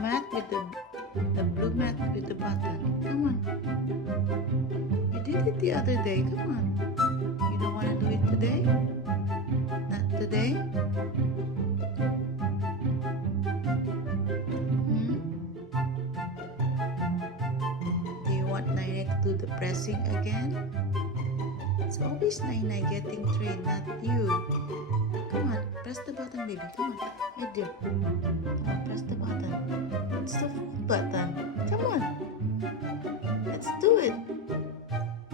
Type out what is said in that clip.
mat with the blue mat with the button. Come on. You did it the other day. Come on. You don't want to do it today? Not today? Hmm? Do you want Nainay to do the pressing again? It's always Nainay getting trained, not you. Come on, press the button, baby. Come on, right there. Come on, press the button. It's the full button. Come on. Let's do it.